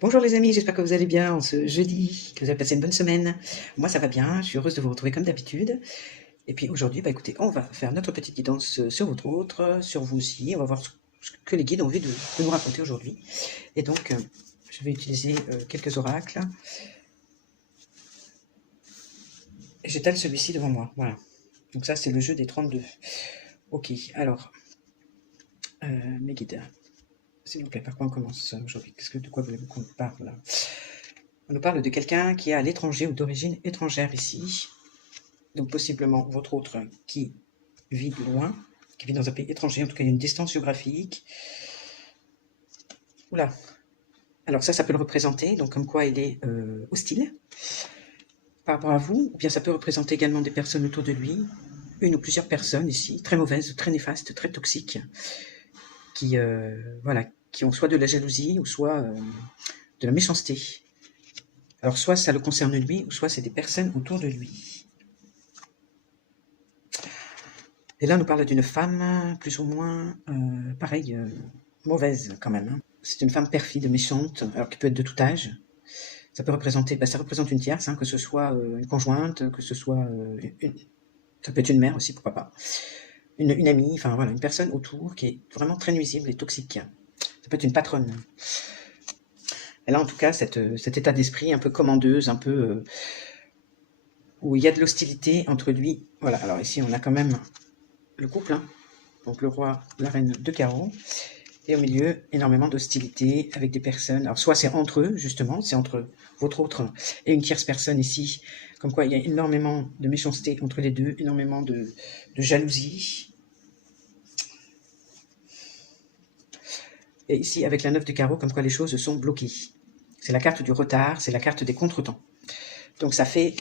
Bonjour les amis, j'espère que vous allez bien en ce jeudi, que vous avez passé une bonne semaine. Moi ça va bien, je suis heureuse de vous retrouver comme d'habitude. Et puis aujourd'hui, bah écoutez, on va faire notre petite guidance sur votre autre, sur vous aussi. On va voir ce que les guides ont envie de nous raconter aujourd'hui. Et donc, je vais utiliser quelques oracles. Et j'étale celui-ci devant moi, voilà. Donc ça c'est le jeu des 32. Ok, alors, mes guides, s'il vous plaît, par quoi on commence aujourd'hui? De quoi voulez-vous qu'on parle là? On nous parle de quelqu'un qui est à l'étranger ou d'origine étrangère ici. Donc possiblement votre autre qui vit loin, qui vit dans un pays étranger, en tout cas il y a une distance géographique. Oula. Alors ça peut le représenter, donc comme quoi il est hostile par rapport à vous, ou bien ça peut représenter également des personnes autour de lui, une ou plusieurs personnes ici, très mauvaises, très néfastes, très toxiques, qui, voilà, qui ont soit de la jalousie, ou soit de la méchanceté. Alors soit ça le concerne lui, ou soit c'est des personnes autour de lui. Et là, on nous parle d'une femme, plus ou moins, pareil, mauvaise quand même, hein. C'est une femme perfide, méchante, alors qui peut être de tout âge. Ça peut représenter, ça représente une tierce, hein, que ce soit une conjointe, que ce soit ça peut être une mère aussi, pourquoi pas. Une amie, enfin voilà, une personne autour qui est vraiment très nuisible et toxique. Ça peut être une patronne. Elle a en tout cas cet état d'esprit un peu commandeuse, un peu où il y a de l'hostilité entre lui. Voilà, alors ici on a quand même le couple, hein, donc le roi, la reine de carreau. Et au milieu, énormément d'hostilité avec des personnes. Alors, soit c'est entre eux, justement, c'est entre votre autre et une tierce personne ici. Comme quoi, il y a énormément de méchanceté entre les deux, énormément de jalousie. Et ici, avec la 9 de carreau, comme quoi les choses sont bloquées. C'est la carte du retard, c'est la carte des contretemps. Donc, ça fait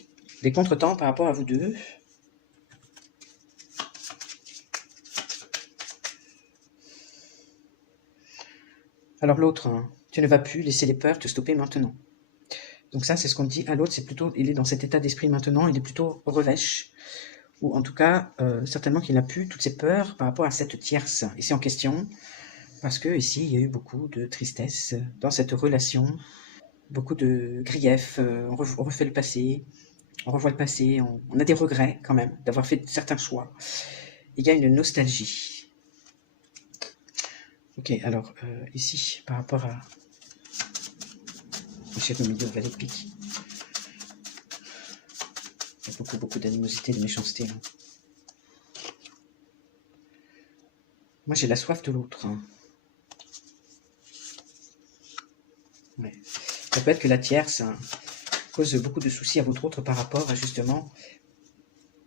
des contretemps par rapport à vous deux. Alors, l'autre, hein, tu ne vas plus laisser les peurs te stopper maintenant. Donc ça, c'est ce qu'on dit à l'autre, c'est plutôt, il est dans cet état d'esprit maintenant, il est plutôt revêche, ou en tout cas, certainement qu'il n'a plus toutes ses peurs par rapport à cette tierce ici en question, parce que ici, il y a eu beaucoup de tristesse dans cette relation, beaucoup de griefs, on refait le passé, on revoit le passé, on a des regrets quand même d'avoir fait certains choix. Il y a une nostalgie. Ok, alors ici, par rapport à le chef de milieu, le valet de pique, il y a beaucoup d'animosité, de méchanceté. Hein. Moi, j'ai la soif de l'autre. Hein. Ouais. Ça peut être que la tierce cause beaucoup de soucis à votre autre par rapport à justement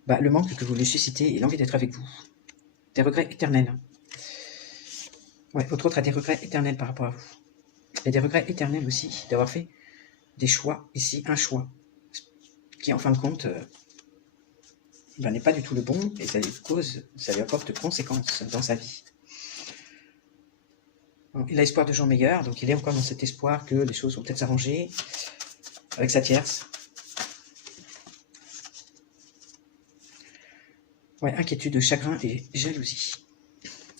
le manque que vous lui suscitez et l'envie d'être avec vous. Des regrets éternels. Ouais, votre autre a des regrets éternels par rapport à vous. Et des regrets éternels aussi d'avoir fait des choix, ici un choix, qui en fin de compte n'est pas du tout le bon et ça lui apporte conséquences dans sa vie. Bon, il a espoir de gens meilleurs, donc il est encore dans cet espoir que les choses vont peut-être s'arranger avec sa tierce. Ouais, inquiétude, chagrin et jalousie.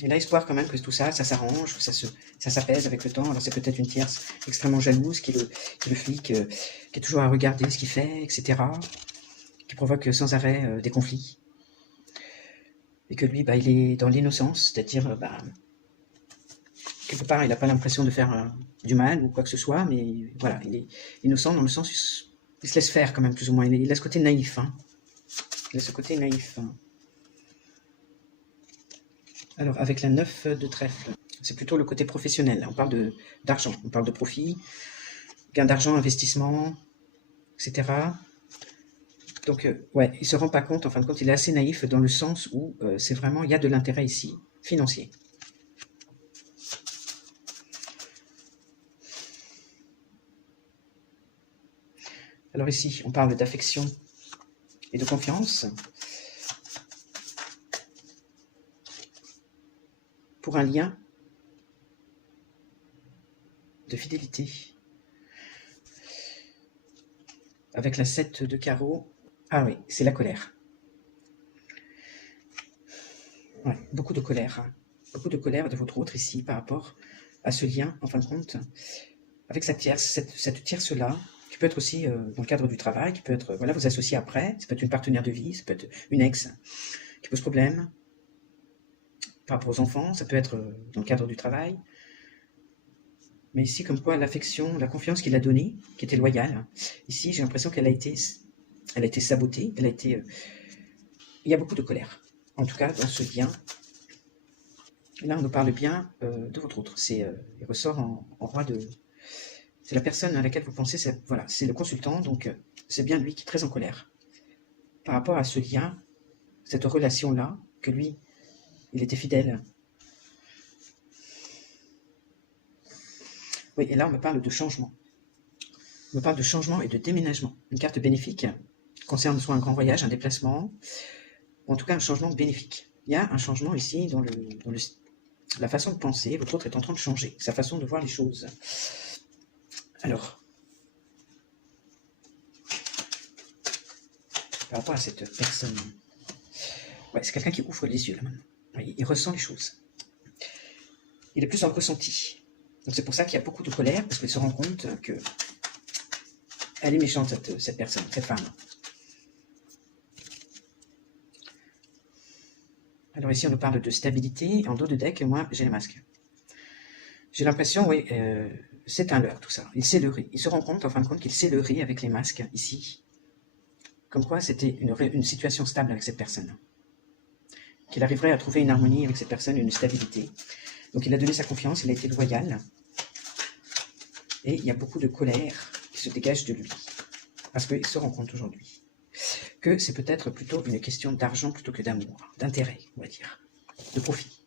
Il a espoir quand même que tout ça, ça s'arrange, que ça s'apaise avec le temps. Alors c'est peut-être une tierce extrêmement jalouse qui le flic, qui est toujours à regarder ce qu'il fait, etc. Qui provoque sans arrêt des conflits. Et que lui, il est dans l'innocence, c'est-à-dire, quelque part, il n'a pas l'impression de faire du mal ou quoi que ce soit, mais voilà, il est innocent dans le sens où il se laisse faire quand même, plus ou moins. Il a ce côté naïf. Hein. Il a ce côté naïf. Hein. Alors, avec la 9 de trèfle, c'est plutôt le côté professionnel. On parle d'argent, on parle de profit, gain d'argent, investissement, etc. Donc, ouais, il se rend pas compte, en fin de compte, il est assez naïf dans le sens où c'est vraiment, il y a de l'intérêt ici, financier. Alors ici, on parle d'affection et de confiance. Pour un lien de fidélité. Avec la 7 de carreau, ah oui, c'est la colère. Ouais, beaucoup de colère. Hein. Beaucoup de colère de votre autre ici par rapport à ce lien, en fin de compte. avec cette tierce, cette tierce-là, qui peut être aussi dans le cadre du travail, qui peut être, voilà, vous associer après, ça peut être une partenaire de vie, ça peut être une ex qui pose problème par rapport aux enfants, ça peut être dans le cadre du travail. Mais ici, comme quoi, l'affection, la confiance qu'il a donnée, qui était loyale, ici, j'ai l'impression qu'elle a été sabotée, il y a beaucoup de colère. En tout cas, dans ce lien, là, on nous parle bien de votre autre. Il ressort en roi de... C'est la personne à laquelle vous pensez, voilà, c'est le consultant, donc c'est bien lui qui est très en colère. Par rapport à ce lien, cette relation-là, que lui, il était fidèle. Oui, et là, on me parle de changement. On me parle de changement et de déménagement. Une carte bénéfique concerne soit un grand voyage, un déplacement, ou en tout cas un changement bénéfique. Il y a un changement ici dans la façon de penser. Votre autre est en train de changer, sa façon de voir les choses. Alors, par rapport à cette personne, ouais, c'est quelqu'un qui ouvre les yeux là maintenant. Il ressent les choses. Il est plus dans le ressenti. Donc c'est pour ça qu'il y a beaucoup de colère, parce qu'il se rend compte que elle est méchante, cette personne, cette femme. Alors ici, on nous parle de stabilité. En dos de deck, moi, j'ai le masque. J'ai l'impression, oui, c'est un leurre, tout ça. Il s'est leurré. Il se rend compte, en fin de compte, qu'il s'est leurré avec les masques, ici. Comme quoi, c'était une situation stable avec cette personne. Qu'il arriverait à trouver une harmonie avec cette personne, une stabilité. Donc il a donné sa confiance, il a été loyal. Et il y a beaucoup de colère qui se dégage de lui. Parce qu'il se rend compte aujourd'hui que c'est peut-être plutôt une question d'argent plutôt que d'amour, d'intérêt, on va dire, de profit.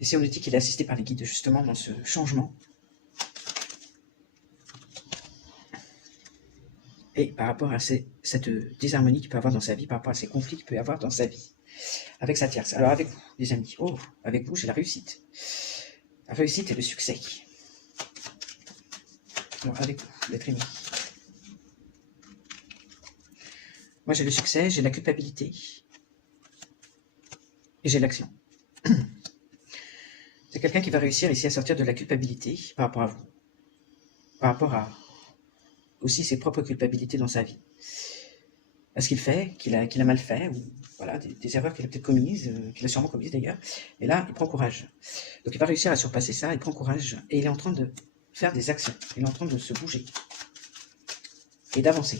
Ici, on nous dit qu'il est assisté par les guides justement dans ce changement. Et par rapport à cette désharmonie qu'il peut avoir dans sa vie, par rapport à ces conflits qu'il peut avoir dans sa vie, avec sa tierce. Alors avec vous, les amis, oh, avec vous, j'ai la réussite. La réussite et le succès. Alors avec vous, l'être aimé. Moi, j'ai le succès, j'ai la culpabilité et j'ai l'action. C'est quelqu'un qui va réussir ici à sortir de la culpabilité par rapport à vous, par rapport à aussi ses propres culpabilités dans sa vie. À ce qu'il fait, qu'il a mal fait, ou voilà, des erreurs qu'il a peut-être commises, qu'il a sûrement commises d'ailleurs. Et là, il prend courage. Donc il va réussir à surpasser ça, il prend courage, et il est en train de faire des actions. Il est en train de se bouger et d'avancer.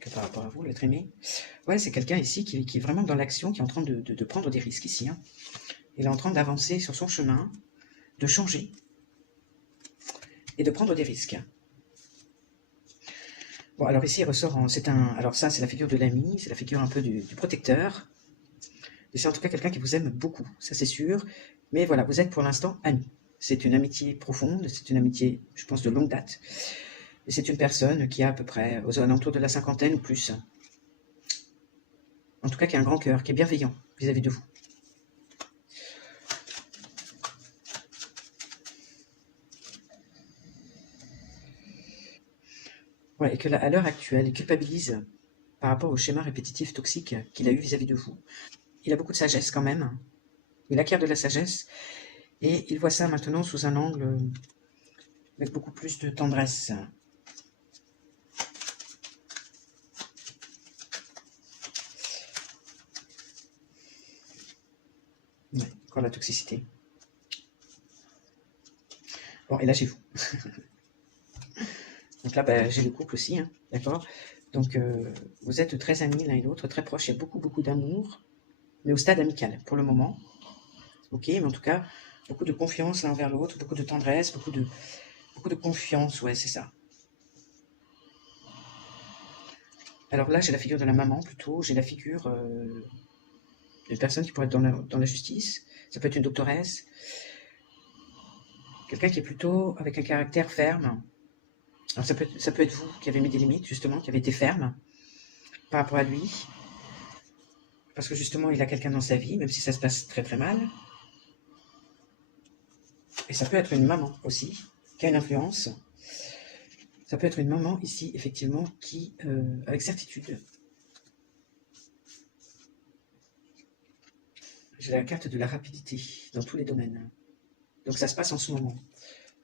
Que par rapport à vous, l'être aimé, ouais, c'est quelqu'un ici qui est vraiment dans l'action, qui est en train de prendre des risques ici. Hein. Il est en train d'avancer sur son chemin, de changer et de prendre des risques. Bon, alors ici, il ressort alors ça, c'est la figure de l'ami, c'est la figure un peu du protecteur. Et c'est en tout cas quelqu'un qui vous aime beaucoup, ça c'est sûr. Mais voilà, vous êtes pour l'instant amis. C'est une amitié profonde, c'est une amitié, je pense, de longue date. Et c'est une personne qui a à peu près aux alentours de la cinquantaine ou plus. En tout cas, qui a un grand cœur, qui est bienveillant vis-à-vis de vous. Ouais, et que à l'heure actuelle, il culpabilise par rapport au schéma répétitif toxique qu'il a eu vis-à-vis de vous. Il a beaucoup de sagesse quand même. Il acquiert de la sagesse et il voit ça maintenant sous un angle avec beaucoup plus de tendresse. Ouais, encore la toxicité. Bon, et là j'ai vous. Donc là, bah, j'ai le couple aussi, hein, d'accord. Donc vous êtes très amis l'un et l'autre, très proches, il y a beaucoup, beaucoup d'amour, mais au stade amical pour le moment. Ok, mais en tout cas, beaucoup de confiance l'un envers l'autre, beaucoup de tendresse, beaucoup de confiance, ouais, c'est ça. Alors là, j'ai la figure de la maman plutôt, j'ai la figure d'une personne qui pourrait être dans la justice, ça peut être une doctoresse, quelqu'un qui est plutôt avec un caractère ferme. Alors ça peut être vous qui avez mis des limites, justement, qui avez été ferme par rapport à lui, parce que justement, il a quelqu'un dans sa vie, même si ça se passe très très mal. Et ça peut être une maman aussi, qui a une influence. Ça peut être une maman ici, effectivement, qui, avec certitude, j'ai la carte de la rapidité dans tous les domaines. Donc ça se passe en ce moment.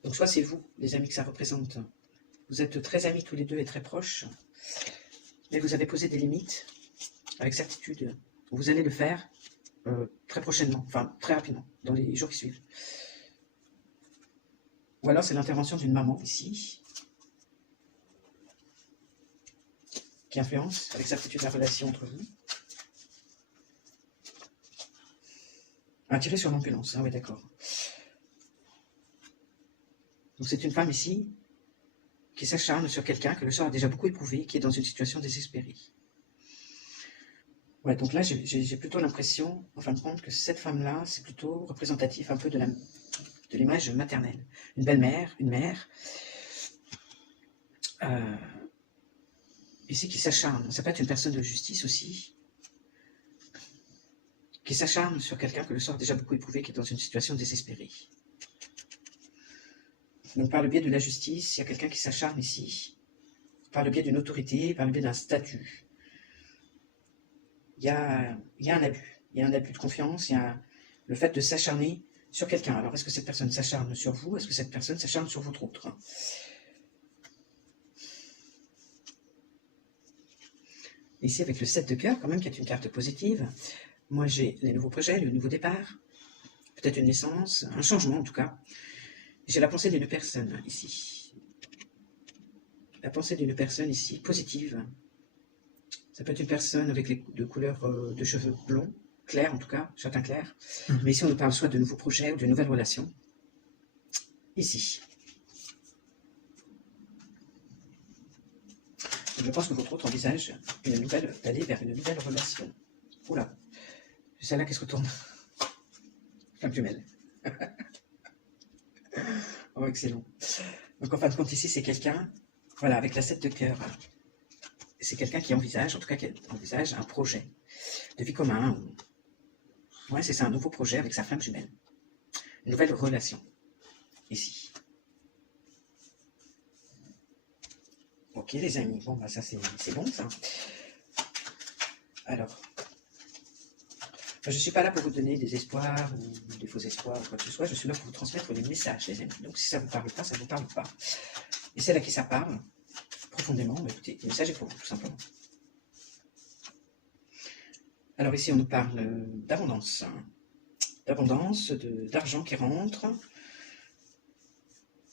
Donc soit c'est vous, les amis que ça représente. Vous êtes très amis tous les deux et très proches, mais vous avez posé des limites avec certitude. Vous allez le faire très prochainement, enfin très rapidement, dans les jours qui suivent. Ou alors c'est l'intervention d'une maman ici, qui influence avec certitude la relation entre vous. Tirer sur l'ambulance, ah oui d'accord. Donc c'est une femme ici qui s'acharne sur quelqu'un que le sort a déjà beaucoup éprouvé, qui est dans une situation désespérée. Ouais, donc là j'ai plutôt l'impression, en fin de compte, que cette femme-là, c'est plutôt représentatif un peu de l'image maternelle. Une belle-mère, une mère, ici qui s'acharne. Ça peut être une personne de justice aussi, qui s'acharne sur quelqu'un que le sort a déjà beaucoup éprouvé, qui est dans une situation désespérée. Donc par le biais de la justice, il y a quelqu'un qui s'acharne ici, par le biais d'une autorité, par le biais d'un statut. Il y a un abus. Il y a un abus de confiance, il y a le fait de s'acharner sur quelqu'un. Alors est-ce que cette personne s'acharne sur vous? Est-ce que cette personne s'acharne sur votre autre? Ici avec le 7 de cœur, quand même, qui est une carte positive. Moi j'ai les nouveaux projets, le nouveau départ, peut-être une naissance, un changement en tout cas. J'ai la pensée d'une personne ici. La pensée d'une personne ici, positive. Ça peut être une personne avec de couleurs de cheveux blonds, clairs en tout cas, châtain clair. Mais ici on nous parle soit de nouveaux projets ou de nouvelles relations. Ici. Je pense que votre autre envisage d'aller vers une nouvelle relation. Oula, celle-là qui se retourne. Flamme jumelle. Oh, excellent. Donc en fin de compte ici c'est quelqu'un, voilà, avec la 7 de cœur. C'est quelqu'un qui envisage, en tout cas qui envisage un projet de vie commun. Ouais, c'est ça, un nouveau projet avec sa flamme jumelle. Une nouvelle relation. Ici. Ok les amis, bon bah ça c'est bon ça. Alors, je ne suis pas là pour vous donner des espoirs ou des faux espoirs ou quoi que ce soit, je suis là pour vous transmettre des messages les amis. Donc si ça ne vous parle pas, ça ne vous parle pas. Et celle à qui ça parle, profondément, bah, écoutez, le message est pour vous tout simplement. Alors ici on nous parle d'abondance, d'argent qui rentre.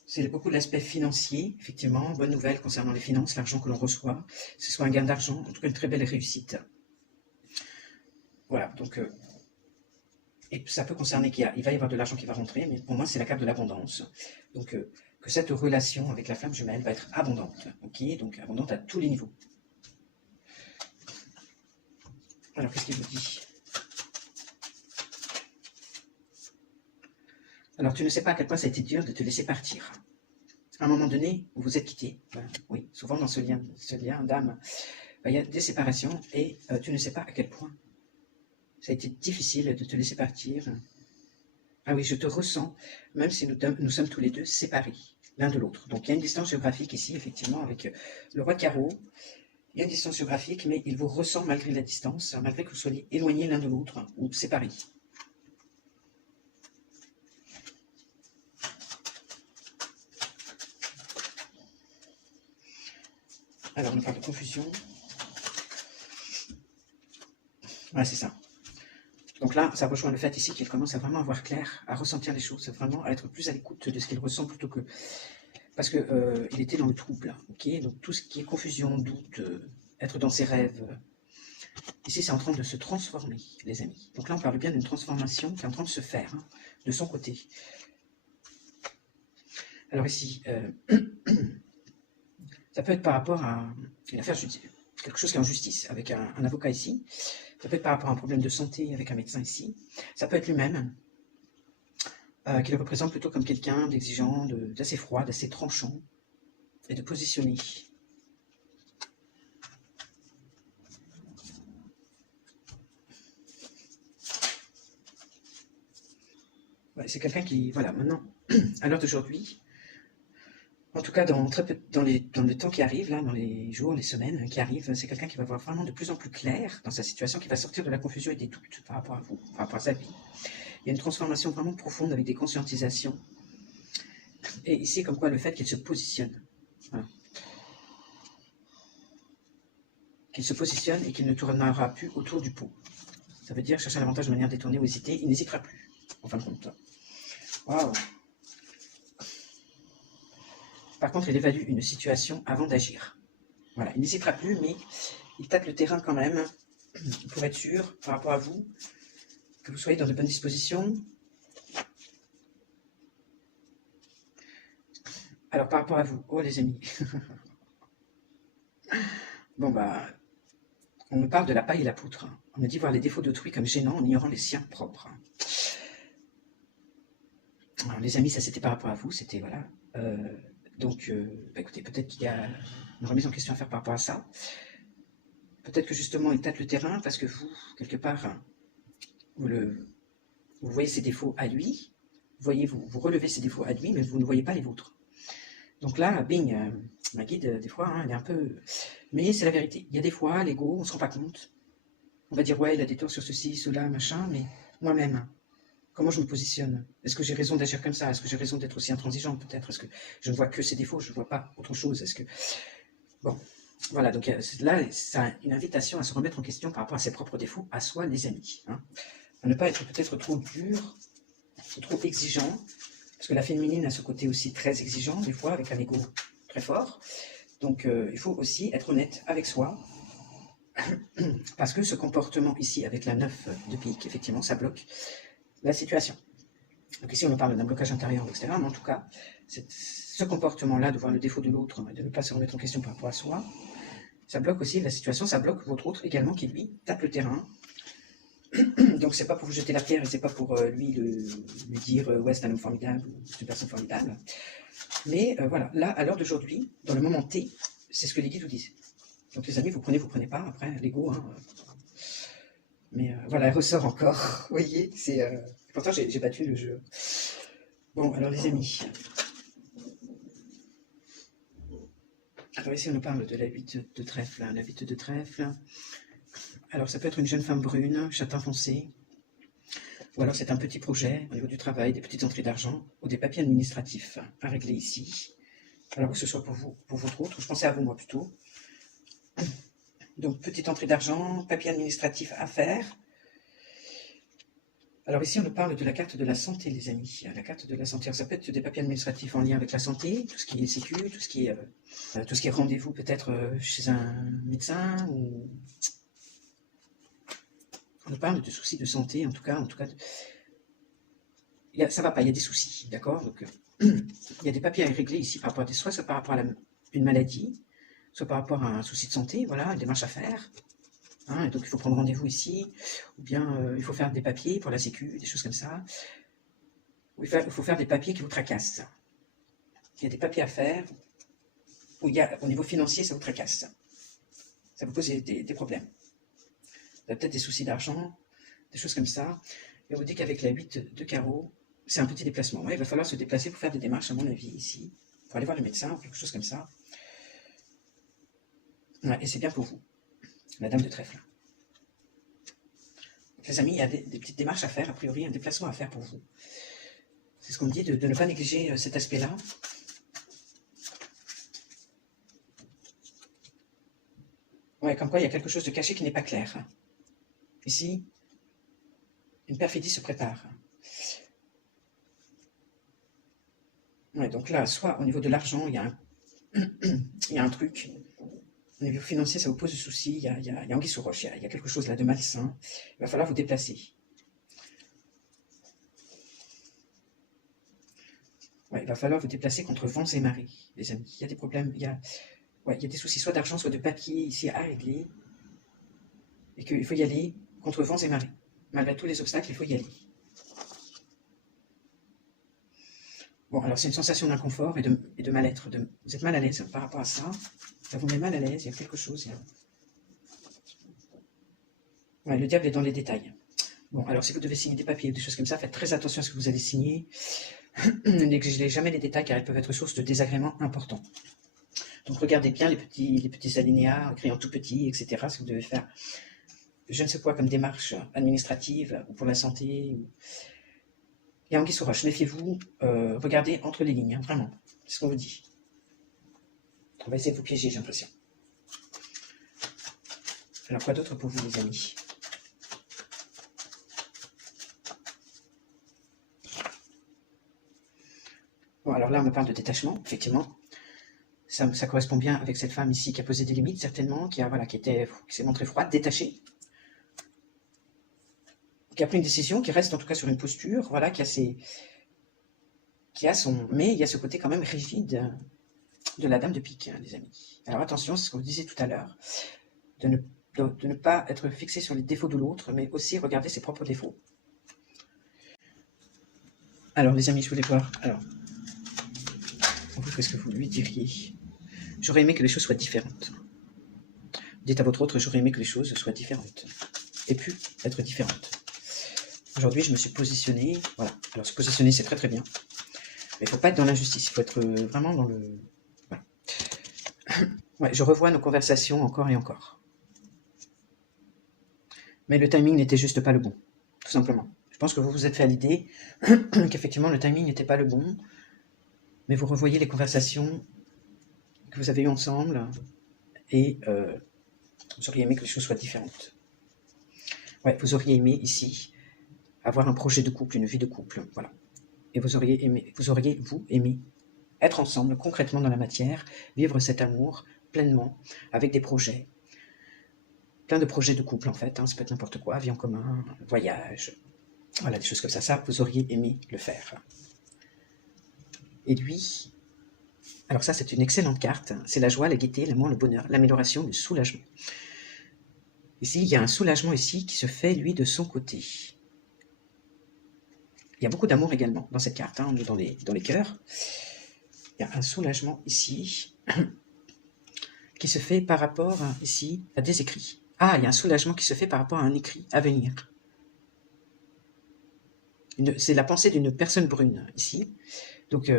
C'est beaucoup de l'aspect financier, effectivement, bonne nouvelle concernant les finances, l'argent que l'on reçoit, que ce soit un gain d'argent, en tout cas une très belle réussite. Voilà, donc, et ça peut concerner il va y avoir de l'argent qui va rentrer, mais pour moi c'est la carte de l'abondance. Donc que cette relation avec la flamme jumelle va être abondante, ok, donc abondante à tous les niveaux. Alors qu'est-ce qu'il vous dit? Alors tu ne sais pas à quel point ça a été dur de te laisser partir. À un moment donné, vous vous êtes quittés. Ben, oui, souvent dans ce lien d'âme, ben, il y a des séparations et tu ne sais pas à quel point ça a été difficile de te laisser partir. Ah oui, je te ressens, même si nous sommes tous les deux séparés l'un de l'autre. Donc il y a une distance géographique ici, effectivement, avec le roi de carreau. Il y a une distance géographique, mais il vous ressent malgré la distance, malgré que vous soyez éloignés l'un de l'autre ou séparés. Alors, on parle de confusion. Ouais, c'est ça. Donc là, ça rejoint le fait ici qu'il commence à vraiment avoir clair, à ressentir les choses, vraiment à être plus à l'écoute de ce qu'il ressent plutôt que... Parce que il était dans le trouble, ok. Donc tout ce qui est confusion, doute, être dans ses rêves, ici c'est en train de se transformer, les amis. Donc là, on parle bien d'une transformation qui est en train de se faire, hein, de son côté. Alors ici... ça peut être par rapport à une affaire judiciaire, quelque chose qui est en justice, avec un avocat ici. Ça peut être par rapport à un problème de santé avec un médecin ici. Ça peut être lui-même, qui le représente plutôt comme quelqu'un d'exigeant, d'assez froid, d'assez tranchant, et de positionné. Ouais, c'est quelqu'un qui, voilà, maintenant, à l'heure d'aujourd'hui, en tout cas, dans le temps qui arrive, là, dans les jours, les semaines qui arrivent, c'est quelqu'un qui va voir vraiment de plus en plus clair dans sa situation, qui va sortir de la confusion et des doutes par rapport à vous, par rapport à sa vie. Il y a une transformation vraiment profonde avec des conscientisations. Et ici, comme quoi, le fait qu'il se positionne. Voilà. Qu'il se positionne et qu'il ne tournera plus autour du pot. Ça veut dire chercher un avantage de manière détournée ou hésiter. Il n'hésitera plus, en fin de compte. Waouh! Par contre, il évalue une situation avant d'agir. Voilà, il n'hésitera plus, mais il tâte le terrain quand même, pour être sûr, par rapport à vous, que vous soyez dans de bonnes dispositions. Alors, par rapport à vous, oh les amis, bon bah, on me parle de la paille et la poutre. On me dit voir les défauts d'autrui comme gênants en ignorant les siens propres. Alors les amis, ça c'était par rapport à vous, c'était voilà. Donc, bah, écoutez, peut-être qu'il y a une remise en question à faire par rapport à ça. Peut-être que justement, il tâte le terrain parce que vous, quelque part, vous voyez ses défauts à lui, vous relevez ses défauts à lui, mais vous ne voyez pas les vôtres. Donc là, bing, ma guide, des fois, hein, elle est un peu... Mais c'est la vérité. Il y a des fois, l'ego, on ne se rend pas compte. On va dire, ouais, il a des torts sur ceci, cela, machin, mais moi-même, comment je me positionne? Est-ce que j'ai raison d'agir comme ça? Est-ce que j'ai raison d'être aussi intransigeant, peut-être? Est-ce que je ne vois que ses défauts, je ne vois pas autre chose? Est-ce que... Bon, voilà, donc là, c'est une invitation à se remettre en question par rapport à ses propres défauts, à soi, les amis. Hein. À ne pas être peut-être trop dur, trop exigeant, parce que la féminine a ce côté aussi très exigeant, des fois, avec un ego très fort. Donc, il faut aussi être honnête avec soi, parce que ce comportement ici, avec la 9 de pique, effectivement, ça bloque la situation. Donc ici, on parle d'un blocage intérieur ou extérieur, mais en tout cas, ce comportement-là, de voir le défaut de l'autre, de ne pas se remettre en question par rapport à soi, ça bloque aussi la situation, ça bloque votre autre également, qui lui tape le terrain. Donc c'est pas pour vous jeter la pierre et c'est pas pour lui dire ouais c'est un homme formidable ou c'est une personne formidable. Mais voilà, là à l'heure d'aujourd'hui, dans le moment T, c'est ce que les guides vous disent. Donc les amis, vous prenez pas, après l'ego, hein, mais voilà, elle ressort encore, vous voyez, c'est... Pourtant j'ai battu le jeu. Bon, alors les amis. Alors ici on nous parle de la 8 de trèfle, la 8 de trèfle. Alors ça peut être une jeune femme brune, châtain foncé, ou alors c'est un petit projet au niveau du travail, des petites entrées d'argent, ou des papiers administratifs à régler ici. Alors que ce soit pour vous, pour votre autre, je pensais à vous moi plutôt. Donc petite entrée d'argent, papier administratif à faire. Alors ici on nous parle de la carte de la santé les amis, la carte de la santé. Alors, ça peut être des papiers administratifs en lien avec la santé, tout ce qui est sécu, tout ce qui est rendez-vous peut-être chez un médecin ou... On nous parle de soucis de santé, en tout cas ça va pas, il y a des soucis, d'accord? Donc, il y a des papiers à régler ici par rapport à soit par rapport à une maladie, soit par rapport à un souci de santé, voilà, une démarche à faire. Hein, et donc, il faut prendre rendez-vous ici, ou bien il faut faire des papiers pour la sécu, des choses comme ça. Ou il faut faire des papiers qui vous tracassent. Il y a des papiers à faire, où au niveau financier, ça vous tracasse. Ça vous pose des problèmes. Vous avez peut-être des soucis d'argent, des choses comme ça. Et on vous dit qu'avec la 8 de carreau, c'est un petit déplacement. Ouais, il va falloir se déplacer pour faire des démarches, à mon avis, ici, pour aller voir le médecin ou quelque chose comme ça. Ouais, et c'est bien pour vous, la dame de trèfle. Donc, les amis, il y a des petites démarches à faire, a priori, un déplacement à faire pour vous. C'est ce qu'on me dit, de ne pas négliger cet aspect-là. Ouais, comme quoi il y a quelque chose de caché qui n'est pas clair. Ici, une perfidie se prépare. Ouais, donc là, soit au niveau de l'argent, il y a un truc. Au niveau financier, ça vous pose des soucis. Il y a anguille sous roche. Il y a quelque chose là de malsain. Il va falloir vous déplacer. Ouais, il va falloir vous déplacer contre vents et marées, les amis. Il y a des problèmes. Il y a des soucis, soit d'argent, soit de papier ici à régler. Et qu'il faut y aller contre vents et marées. Malgré tous les obstacles, il faut y aller. Bon, alors c'est une sensation d'inconfort et de mal-être. Vous êtes mal à l'aise par rapport à ça. Ça vous met mal à l'aise, il y a quelque chose. Ouais, le diable est dans les détails. Bon, alors si vous devez signer des papiers ou des choses comme ça, faites très attention à ce que vous allez signer. Ne négligez jamais les détails car ils peuvent être source de désagréments importants. Donc regardez bien les petits alinéas, écrits en tout petit, etc. Si vous devez faire je ne sais quoi comme démarche administrative ou pour la santé. Et anguille sous roche, méfiez-vous, regardez entre les lignes, hein, vraiment, c'est ce qu'on vous dit. On va essayer de vous piéger, j'ai l'impression. Alors quoi d'autre pour vous, les amis? Bon, alors là, on me parle de détachement, effectivement. Ça correspond bien avec cette femme ici qui a posé des limites, certainement, qui s'est montrée froide, détachée, qui a pris une décision, qui reste en tout cas sur une posture, voilà, mais il y a ce côté quand même rigide de la dame de pique, hein, les amis. Alors attention, c'est ce que vous disiez tout à l'heure, de ne pas être fixé sur les défauts de l'autre, mais aussi regarder ses propres défauts. Alors les amis, je voulais voir, alors, vous, qu'est-ce que vous lui diriez? J'aurais aimé que les choses soient différentes. Dites à votre autre, j'aurais aimé que les choses soient différentes. Et pu être différentes. Aujourd'hui, je me suis positionné, voilà. Alors se positionner, c'est très très bien. Mais il ne faut pas être dans l'injustice, il faut être vraiment dans le... Voilà. Ouais, je revois nos conversations encore et encore. Mais le timing n'était juste pas le bon, tout simplement. Je pense que vous vous êtes fait à l'idée qu'effectivement le timing n'était pas le bon, mais vous revoyez les conversations que vous avez eues ensemble et vous auriez aimé que les choses soient différentes. Ouais, vous auriez aimé ici avoir un projet de couple, une vie de couple, voilà. Et vous auriez aimé être ensemble concrètement dans la matière, vivre cet amour pleinement, avec des projets, plein de projets de couple en fait, hein, ça peut être n'importe quoi, vie en commun, voyage, voilà, des choses comme ça, vous auriez aimé le faire. Et lui, alors ça c'est une excellente carte, c'est la joie, la gaieté, l'amour, le bonheur, l'amélioration, le soulagement. Ici, il y a un soulagement ici qui se fait, lui, de son côté. Il y a beaucoup d'amour également dans cette carte, hein, on est dans les cœurs. Il y a un soulagement ici qui se fait par rapport ici à des écrits. Ah, il y a un soulagement qui se fait par rapport à un écrit à venir. C'est la pensée d'une personne brune ici. Donc,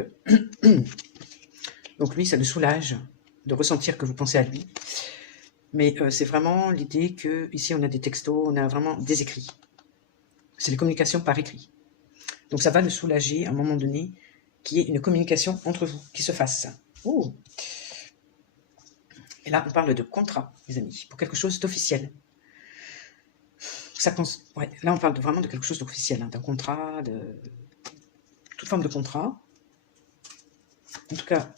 donc lui, ça le soulage de ressentir que vous pensez à lui. Mais c'est vraiment l'idée que ici on a des textos, on a vraiment des écrits. C'est les communications par écrit. Donc ça va le soulager à un moment donné qu'il y ait une communication entre vous qui se fasse. Oh. Et là, on parle de contrat, les amis, pour quelque chose d'officiel. Ouais, là, on parle vraiment de quelque chose d'officiel, hein, d'un contrat, de toute forme de contrat. En tout cas,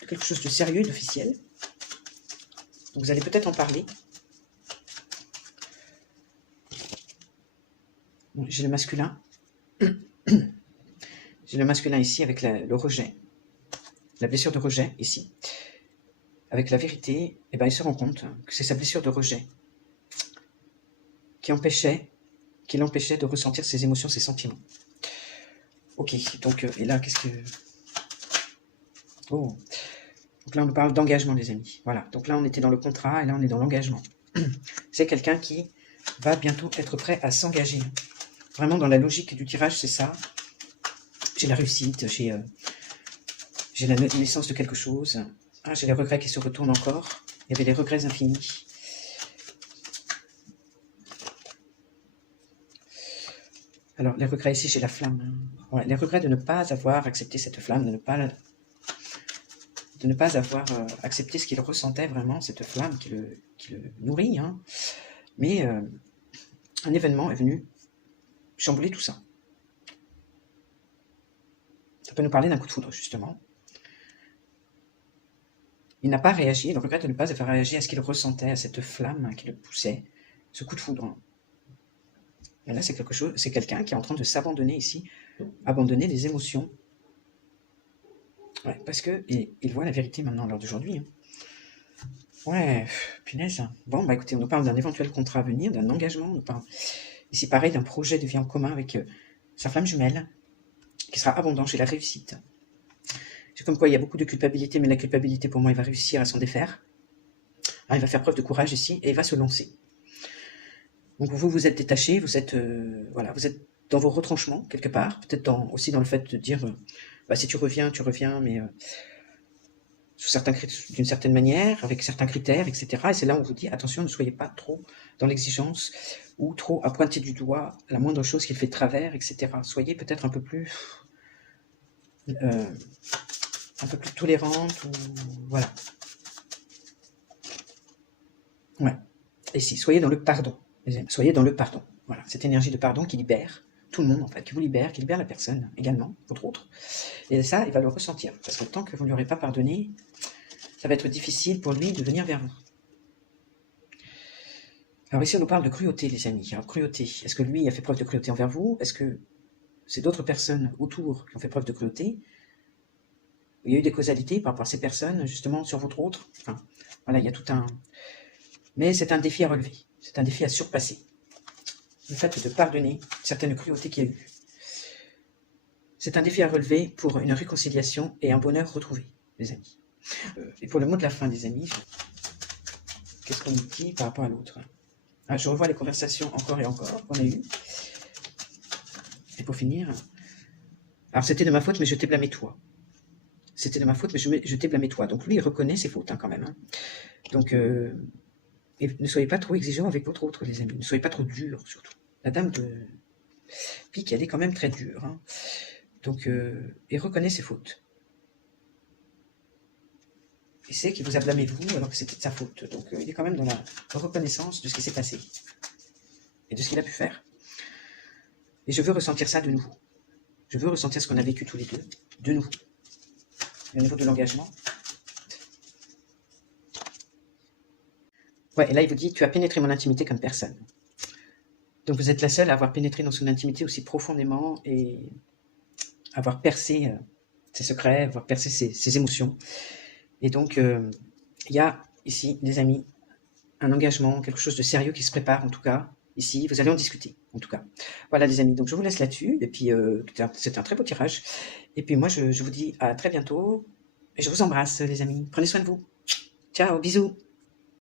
de quelque chose de sérieux et d'officiel. Donc, vous allez peut-être en parler. Bon, j'ai le masculin. J'ai le masculin ici avec le rejet. La blessure de rejet ici. Avec la vérité, eh ben, il se rend compte que c'est sa blessure de rejet qui l'empêchait de ressentir ses émotions, ses sentiments. Ok, donc, et là, qu'est-ce que... Oh, donc là, on nous parle d'engagement, les amis. Voilà, donc là, on était dans le contrat, et là, on est dans l'engagement. C'est quelqu'un qui va bientôt être prêt à s'engager. Vraiment, dans la logique du tirage, c'est ça. J'ai la réussite, j'ai la naissance de quelque chose. Ah, j'ai les regrets qui se retournent encore. Il y avait les regrets infinis. Alors, les regrets ici, j'ai la flamme. Ouais, les regrets de ne pas avoir accepté cette flamme, de ne pas avoir accepté ce qu'il ressentait vraiment, cette flamme qui le nourrit. Hein. Mais un événement est venu chambouler tout ça. Ça peut nous parler d'un coup de foudre, justement. Il n'a pas réagi, il regrette de ne pas avoir réagi à ce qu'il ressentait, à cette flamme qui le poussait, ce coup de foudre. Et là, c'est quelqu'un qui est en train de s'abandonner ici, abandonner les émotions. Ouais, parce qu'il voit la vérité maintenant, à l'heure d'aujourd'hui. Hein. Ouais, punaise. Bon, bah écoutez, on nous parle d'un éventuel contrat à venir, d'un engagement, on nous parle ici pareil d'un projet de vie en commun avec sa flamme jumelle, qui sera abondant chez la réussite. C'est comme quoi il y a beaucoup de culpabilité, mais la culpabilité pour moi, il va réussir à s'en défaire. Ah, il va faire preuve de courage ici et il va se lancer. Donc vous êtes détaché, vous êtes voilà, vous êtes dans vos retranchements quelque part, peut-être aussi dans le fait de dire bah, si tu reviens, mais d'une certaine manière, avec certains critères, etc. Et c'est là où on vous dit, attention, ne soyez pas trop dans l'exigence ou trop à pointer du doigt la moindre chose qui fait de travers, etc. Soyez peut-être un peu plus tolérante, ou voilà. Ouais. Et si, soyez dans le pardon, les amis. Soyez dans le pardon. Voilà, cette énergie de pardon qui libère tout le monde, en fait, qui libère la personne également, votre autre. Et ça, il va le ressentir. Parce que tant que vous ne lui aurez pas pardonné, ça va être difficile pour lui de venir vers vous. Alors ici, on nous parle de cruauté, les amis. Alors, cruauté, est-ce que lui a fait preuve de cruauté envers vous? Est-ce que c'est d'autres personnes autour qui ont fait preuve de cruauté? Il y a eu des causalités par rapport à ces personnes, justement, sur votre autre. Enfin, voilà, il y a tout un... Mais c'est un défi à relever. C'est un défi à surpasser. Le fait de pardonner certaines cruautés qu'il y a eu. C'est un défi à relever pour une réconciliation et un bonheur retrouvé, les amis. Et pour le mot de la fin, les amis, qu'est-ce qu'on nous dit par rapport à l'autre? Je revois les conversations encore et encore qu'on a eues. Et pour finir, alors c'était de ma faute, mais je t'ai blâmé toi. C'était de ma faute, mais je t'ai blâmé toi. Donc lui, il reconnaît ses fautes, quand même. Donc, et ne soyez pas trop exigeants avec votre autre, les amis. Ne soyez pas trop durs, surtout. La dame de pique, elle est quand même très dure. Donc, il reconnaît ses fautes. Il sait qu'il vous a blâmé vous, alors que c'était de sa faute. Donc, il est quand même dans la reconnaissance de ce qui s'est passé. Et de ce qu'il a pu faire. Et je veux ressentir ça de nouveau. Je veux ressentir ce qu'on a vécu tous les deux, de nouveau. Et au niveau de l'engagement. Ouais, et là, il vous dit, tu as pénétré mon intimité comme personne. Donc, vous êtes la seule à avoir pénétré dans son intimité aussi profondément et avoir percé ses secrets, avoir percé ses émotions. Et donc, il y a ici, les amis, un engagement, quelque chose de sérieux qui se prépare, en tout cas. Ici, vous allez en discuter, en tout cas. Voilà, les amis, donc je vous laisse là-dessus. Et puis, c'est un très beau tirage. Et puis, moi, je vous dis à très bientôt. Et je vous embrasse, les amis. Prenez soin de vous. Ciao, bisous.